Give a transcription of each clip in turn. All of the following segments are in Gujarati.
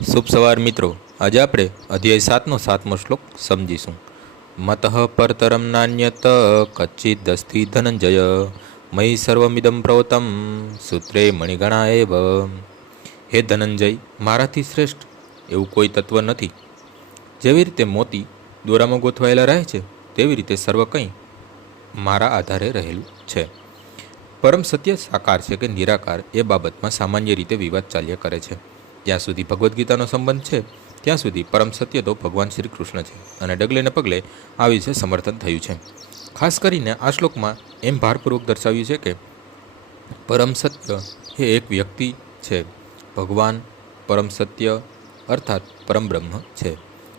શુભ સવાર મિત્રો. આજે આપણે અધ્યાય 7નો 7મો શ્લોક સમજીશું. મતઃ પરતરમ નાન્યત કચ્ચિદ અસ્તિ ધનંજય મયી સર્વમિદમ પ્રવતમ સૂત્રે મણિગણા એવ. હે ધનંજય, મારાથી શ્રેષ્ઠ એવું કોઈ તત્વ નથી. જેવી રીતે મોતી દોરામાં ગોથવાયેલા રહે છે, તેવી રીતે સર્વ કંઈ મારા આધારે રહેલું છે. પરમ સત્ય સાકાર છે કે નિરાકાર એ બાબતમાં સામાન્ય રીતે વિવાદ ચાલ્યા કરે છે. જ્યાં સુધી ભગવદ્ ગીતાનો સંબંધ છે ત્યાં સુધી પરમ સત્ય તો ભગવાન શ્રી કૃષ્ણ છે અને ડગલે ને પગલે આ વિશે સમર્થન થયું છે. ખાસ કરીને આ શ્લોકમાં એમ ભારપૂર્વક દર્શાવ્યું છે કે પરમ સત્ય એ એક વ્યક્તિ છે. ભગવાન પરમ સત્ય અર્થાત પરમ બ્રહ્મ છે.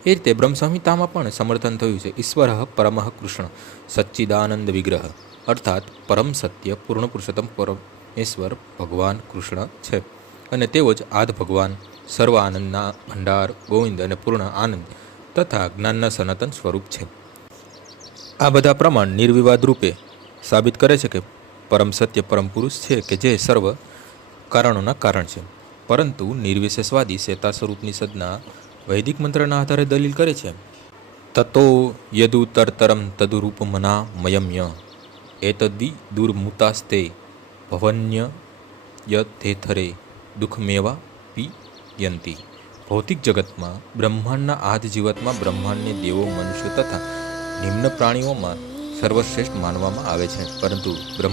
એ રીતે બ્રહ્મ સંહિતામાં પણ સમર્થન થયું છે. ઈશ્વર પરમઃ કૃષ્ણ સચ્ચિદાનંદ વિગ્રહ અર્થાત પરમ સત્ય પૂર્ણ પુરુષોત્તમ પરમેશ્વર ભગવાન કૃષ્ણ છે અને તેઓ જ આદ ભગવાન, સર્વ આનંદના ભંડાર, ગોવિંદ અને પૂર્ણ આનંદ તથા જ્ઞાનના સનાતન સ્વરૂપ છે. આ બધા પ્રમાણ નિર્વિવાદ રૂપે સાબિત કરે છે કે પરમ સત્ય પરમ પુરુષ છે કે જે સર્વ કારણોના કારણ છે. પરંતુ નિર્વિશેષવાદી શેતા સ્વરૂપની સદના વૈદિક મંત્રના આધારે દલીલ કરે છે. તતો યદુતરતરમ તદુરૂપમના મયમ્ય એતદ્વિ દુર્મુતાસ્તે ભવન્ય યથેથરે દુઃખમેવા પિયંતી. ભૌતિક જગતમાં બ્રહ્માંડના આધ જીવતમાં બ્રહ્માંડને દેવો, મનુષ્ય તથા નિમ્ન પ્રાણીઓમાં સર્વશ્રેષ્ઠ માનવામાં આવે છે. પરંતુ બ્રહ્મ